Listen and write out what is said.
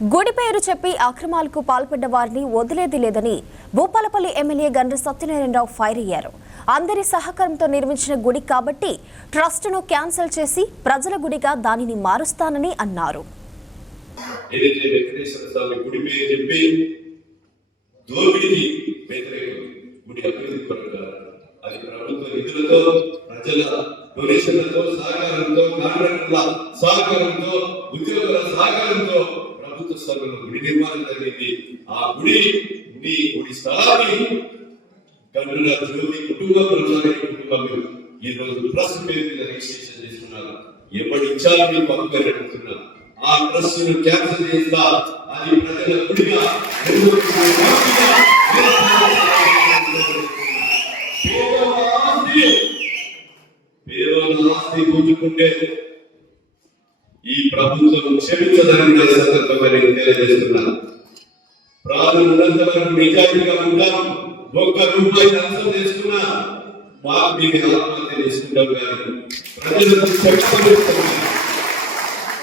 గుడి పేరు చెప్పి అక్రమాలకు పాల్పడ్డ వారిని వదిలేది లేదని భూపాలపల్లి ఎమ్మెల్యే గండ్ర సత్యనారాయణరావు ఫైర్ అయ్యారు. అందరి సహకారంతో నిర్మించిన గుడి కాబట్టి ట్రస్ట్ను క్యాన్సిల్ చేసి ప్రజల గుడిగా దానిని మారుస్తానని అన్నారు. డొనేషన్లతో సహకారంతో కాంట్రాక్టుల సహకారంతో ఉద్యోగుల సహకారంతో ప్రభుత్వ స్థలంలో గుడి నిర్మాణం జరిగింది. ఆ గుడి స్థలాన్ని గండ్ర జ్యోతి కుటుంబం ఈ రోజు ట్రస్ట్ పేరు మీద రిజిస్ట్రేషన్ చేస్తున్నారు. ఎవరి ఇచ్చారని పంపుతున్నారు. ఆ ట్రస్ట్ ను క్యాన్సిల్ చేస్తా, అది ప్రజల గుడిగా ఆస్తి పూజుకుంటే ఈ ప్రభుత్వం క్షమించదని సందర్భంగా నేను తెలియజేస్తున్నాను. ప్రాణం ఉన్నంత వరకు నిజాయితీగా ఉంటాం. ఒక్క రూపాయి నష్టం చేసుకున్నా మాకు మేము ఆత్మహత్య చేసుకుంటాం కానీ ప్రజలకు చెప్పడం